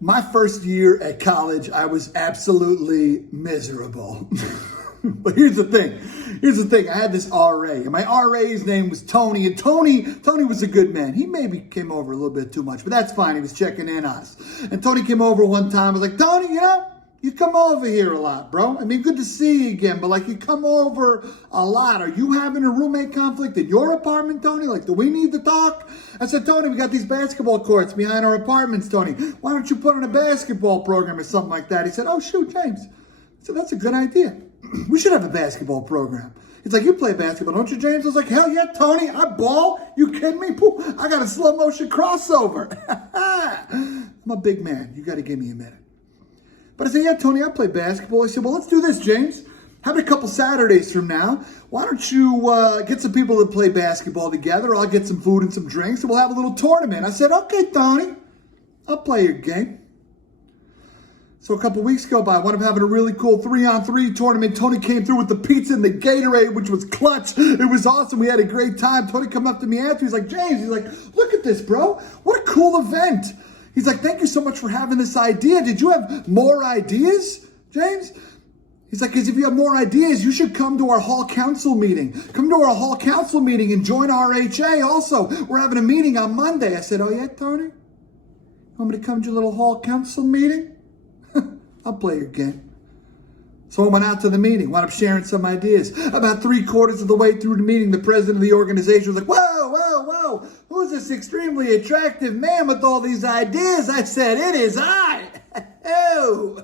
My first year at college, I was absolutely miserable. But here's the thing. I had this RA, and my RA's name was Tony, and Tony was a good man. He maybe came over a little bit too much, but that's fine. He was checking in on us. And Tony came over one time. I was like, Tony, you come over here a lot, bro. I mean, good to see you again, but you come over a lot. Are you having a roommate conflict in your apartment, Tony? Do we need to talk? I said, Tony, we got these basketball courts behind our apartments, Tony. Why don't you put in a basketball program or something like that? He said, oh, shoot, James. I said, that's a good idea. We should have a basketball program. He's like, you play basketball, don't you, James? I was like, hell yeah, Tony, I ball. You kidding me? I got a slow motion crossover. I'm a big man. You got to give me a minute. But I said, yeah, Tony, I play basketball. He said, well, let's do this, James. How about a couple Saturdays from now? Why don't you get some people that play basketball together? I'll get some food and some drinks, and we'll have a little tournament. I said, okay, Tony, I'll play your game. So a couple weeks go by, I wound up having a really cool 3-on-3 tournament. Tony came through with the pizza and the Gatorade, which was clutch. It was awesome. We had a great time. Tony come up to me after. He's like, James, look at this, bro. What a cool event. He's like, thank you so much for having this idea. Did you have more ideas, James? He's like, because if you have more ideas, you should come to our hall council meeting. Come to our hall council meeting and join RHA also. We're having a meeting on Monday. I said, oh yeah, Tony? You want me to come to your little hall council meeting? I'll play your game. So I went out to the meeting, wound up sharing some ideas. About 3/4 of the way through the meeting, the president of the organization was like, whoa, who's this extremely attractive man with all these ideas? I said, it is I. Oh.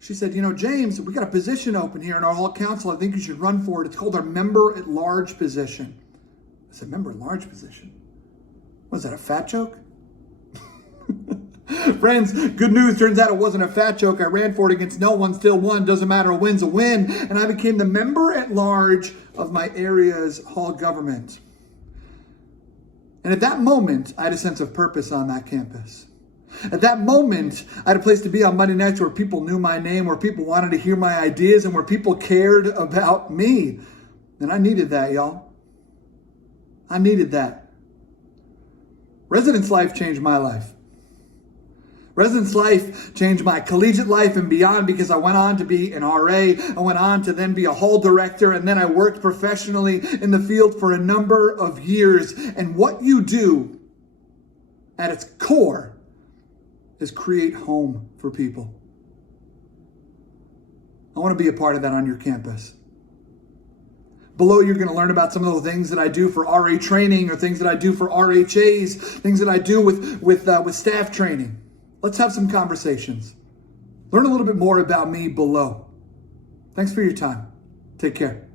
She said, James, we got a position open here in our hall council. I think you should run for it. It's called our member at large position. I said, member at large position? Was that a fat joke? Friends, good news. Turns out it wasn't a fat joke. I ran for it against no one, still won. Doesn't matter, a win's a win. And I became the member at large of my area's hall government. And at that moment, I had a sense of purpose on that campus. At that moment, I had a place to be on Monday nights where people knew my name, where people wanted to hear my ideas, and where people cared about me. And I needed that, y'all. I needed that. Residence life changed my life. Residence life changed my collegiate life and beyond, because I went on to be an RA. I went on to then be a hall director, and then I worked professionally in the field for a number of years. And what you do at its core is create home for people. I want to be a part of that on your campus. Below, you're going to learn about some of the things that I do for RA training, or things that I do for RHAs, things that I do with staff training. Let's have some conversations. Learn a little bit more about me below. Thanks for your time. Take care.